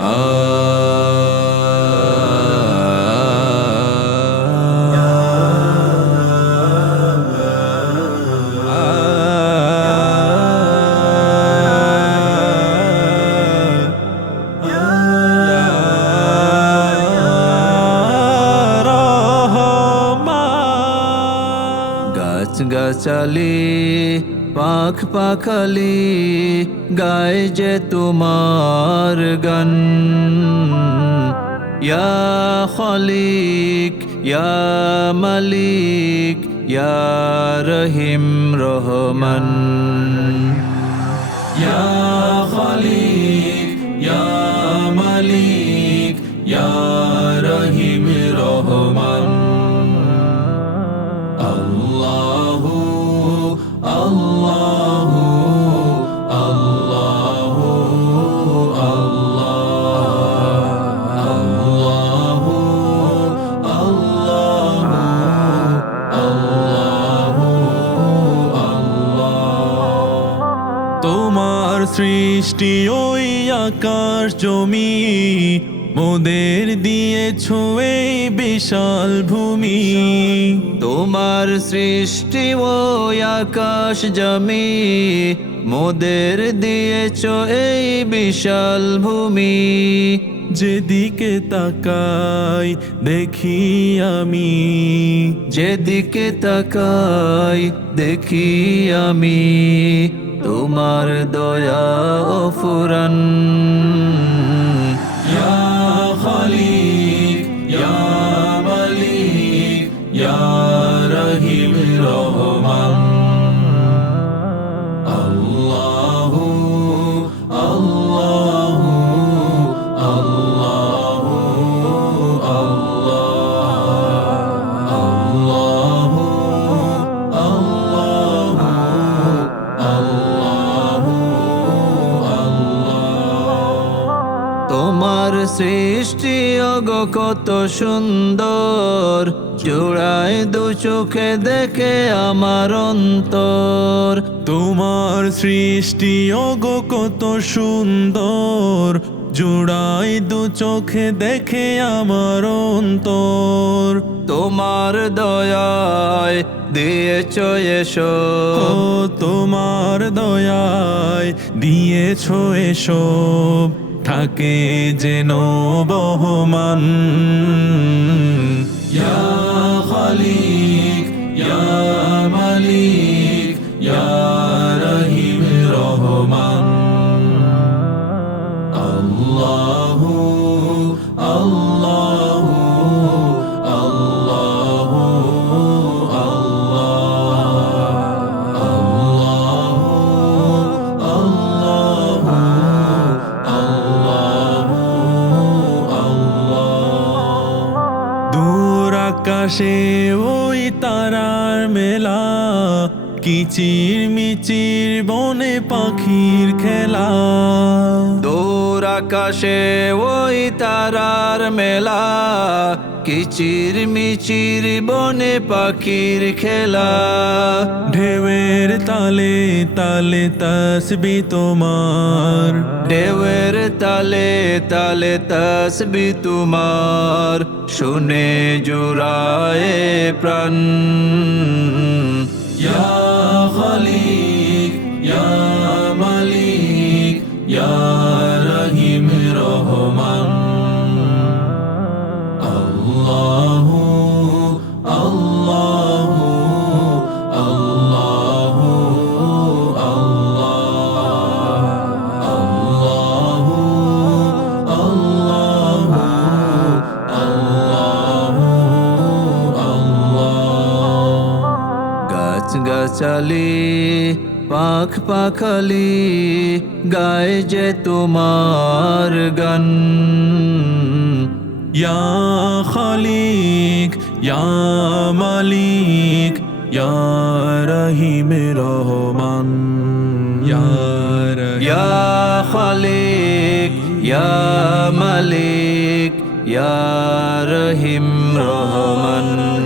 গাছ গাছালি, পাখ পাখালি, গায় যে তোমার গান। ইয়া খলিক, ইয়া মালিক, ইয়া রহিম রহমান। ইয়া তোমার সৃষ্টি ওই আকাশ জমি, মোদের দিয়েছ এই বিশাল ভূমি। তোমার সৃষ্টি ও আকাশ জমি, মোদের দিয়েছ এই বিশাল ভূমি। যেদিকে তাকাই দেখি আমি, যেদিকে তাকাই দেখি আমি তোমার দয়া ও ফুরান। সৃষ্টি অগ কত সুন্দর। জোড়ায় দু চোখে দেখে আমার অন্তর। তোমার সৃষ্টি অগো কত সুন্দর। জোড়াই দু চোখে দেখে আমার অন্তর। তোমার দয়ায় দিয়েছ এসো। তোমার দয়ায় দিয়েছ এসব থাকে যেন বহমান। ইয়া খালিক ইয়া মালিক। আকাশে ওই তারার মেলা কিচির মিচির বনে পাখির খেলা। দূর আকাশে ওই তারার মেলা কিচির মিচির বনে পাখির খেলা। ঢেউয়ের তালে তালে তসবি তোমার। ঢেউয়ের তালে তালে তসবি তোমার। শুনে জুড়ায় প্রাণ। ইয়া আল্লাহু আল্লাহু আল্লাহ আল্লাহু আল্লাহু আল্লাহু আল্লাহ গাছ গাছালি পাখ পাখালি গায়ে যে তোমার গান ইয়া খালিক ইয়া মালিক ইয়া রহিম রহমান ইয়া ইয়া খালিক ইয়া মালিক ইয়া রহিম রহমান